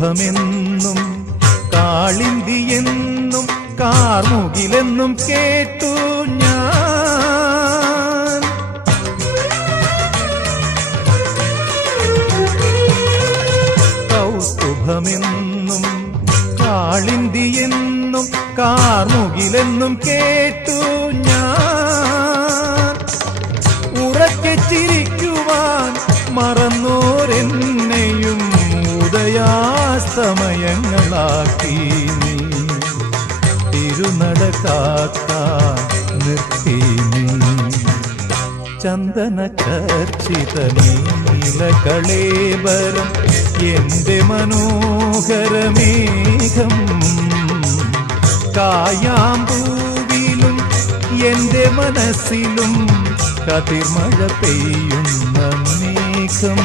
കൗസ്തുഭമെന്നും കാളിന്തിയെന്നും കാർമുകിലെന്നും കേട്ടു ഞാൻ. കൗസ്തുഭമെന്നും കാളിന്തിയെന്നും കാർമുകിലെന്നും കേട്ടു ഞാൻ. ഉറക്കെ ചിരിക്കുവാൻ മറന്നോരെന്നെയും ഉദയാസ്തമയങ്ങളാക്കി നീ. തിരുനട കാക്കാൻ നിർത്തി നീ. ചന്ദന ചർച്ചിത നീലകളേബരം എന്റെ മനോഹരമേഘം. കായാമ്പൂവിലും എന്റെ മനസ്സിലും കതിർമഴ പെയ്യുന്ന മേഘം.